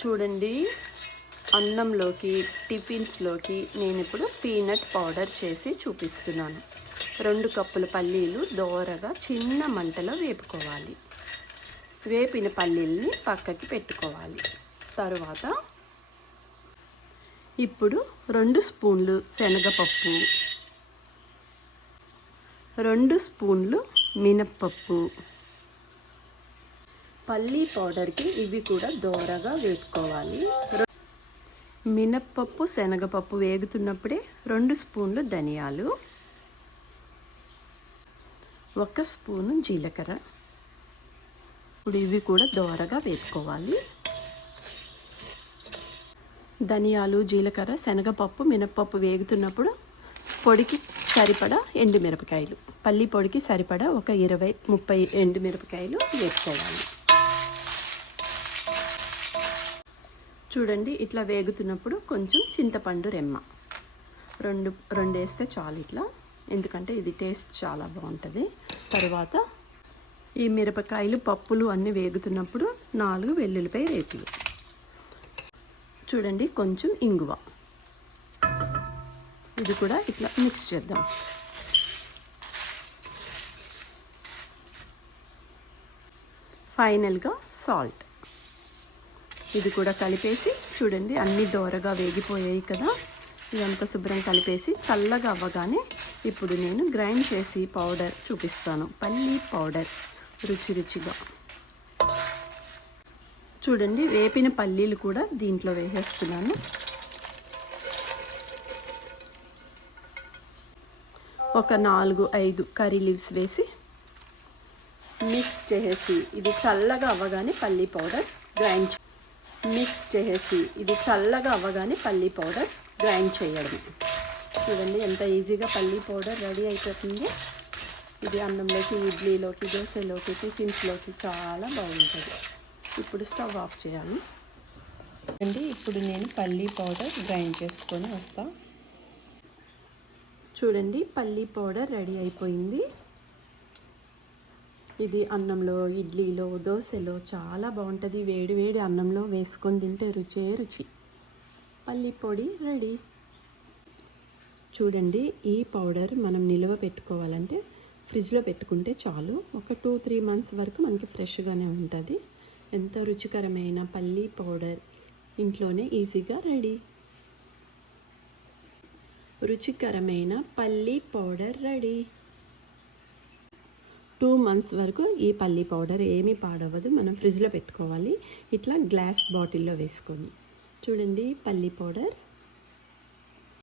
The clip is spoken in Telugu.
చూడండి, అన్నంలోకి టిఫిన్స్లోకి నేను ఇప్పుడు పీనట్ పౌడర్ చేసి చూపిస్తున్నాను. 2 కప్పుల పల్లీలు దోరగా చిన్న మంటలో వేపుకోవాలి. వేపిన పల్లీల్ని పక్కకి పెట్టుకోవాలి. తరువాత ఇప్పుడు 2 స్పూన్లు శనగపప్పు, 2 స్పూన్లు మినప్పప్పు, పల్లీ పౌడర్కి ఇవి కూడా దోరగా వేపుకోవాలి. మినప్పప్పు శనగపప్పు వేగుతున్నప్పుడే 2 స్పూన్లు ధనియాలు, 1 స్పూను జీలకర్ర. ఇప్పుడు ఇవి కూడా దోరగా వేపుకోవాలి. ధనియాలు, జీలకర్ర, శనగపప్పు, మినప్పప్పు వేగుతున్నప్పుడు పొడికి సరిపడా ఎండుమిరపకాయలు, పల్లి పొడికి సరిపడా ఒక 20-30 ఎండుమిరపకాయలు వేసుకోవాలి. చూడండి, ఇట్లా వేగుతున్నప్పుడు కొంచెం చింతపండు రెమ్మ రెండు వేస్తే చాలు ఇట్లా, ఎందుకంటే ఇది టేస్ట్ చాలా బాగుంటుంది. తర్వాత ఈ మిరపకాయలు, పప్పులు అన్నీ వేగుతున్నప్పుడు 4 వెల్లుల్లిపాయ రేకులు. చూడండి, కొంచెం ఇంగువ. ఇది కూడా ఇట్లా మిక్స్ చేద్దాం. ఫైనల్గా సాల్ట్. ఇది కూడా కలిపేసి చూడండి, అన్నీ దోరగా వేగిపోయాయి కదా. ఇదంతా శుభ్రం కలిపేసి చల్లగా అవ్వగానే ఇప్పుడు నేను గ్రైండ్ చేసి పౌడర్ చూపిస్తాను. పల్లీ పౌడర్ రుచిగా. చూడండి, వేపిన పల్లీలు కూడా దీంట్లో వేసేస్తున్నాను. ఒక 4-5 కర్రీ లీవ్స్ వేసి మిక్స్ చేసేసి ఇది చల్లగా అవ్వగానే పల్లీ పౌడర్ గ్రైండ్ చేయడమే. చూడండి, ఎంత ఈజీగా పల్లీ పౌడర్ రెడీ అయిపోతుంది. ఇది అన్నంలోకి, ఇడ్లీలోకి, దోశలోకి, టిఫిన్స్లోకి చాలా బాగుంటుంది. ఇప్పుడు స్టవ్ ఆఫ్ చేయాలి. ఇప్పుడు నేను పల్లీ పౌడర్ గ్రైండ్ చేసుకొని వస్తాను. చూడండి, పల్లీ పౌడర్ రెడీ అయిపోయింది. ఇది అన్నంలో, ఇడ్లీలో, దోశలో చాలా బాగుంటుంది. వేడి వేడి అన్నంలో వేసుకొని తింటే రుచి. పల్లీ పొడి రెడీ. చూడండి, ఈ పౌడర్ మనం నిల్వ పెట్టుకోవాలంటే ఫ్రిడ్జ్లో పెట్టుకుంటే చాలు. ఒక 2-3 మంత్స్ వరకు మనకి ఫ్రెష్గానే ఉంటుంది. ఎంత రుచికరమైన పల్లీ పౌడర్ ఇంట్లోనే ఈజీగా రెడీ. రుచికరమైన పల్లీ పౌడర్ రెడీ. 2 మంత్స్ వరకు ఈ పల్లీ పౌడర్ ఏమీ పాడవదు. మనం ఫ్రిడ్జ్లో పెట్టుకోవాలి. ఇట్లా గ్లాస్ బాటిల్లో వేసుకొని. చూడండి, పల్లీ పౌడర్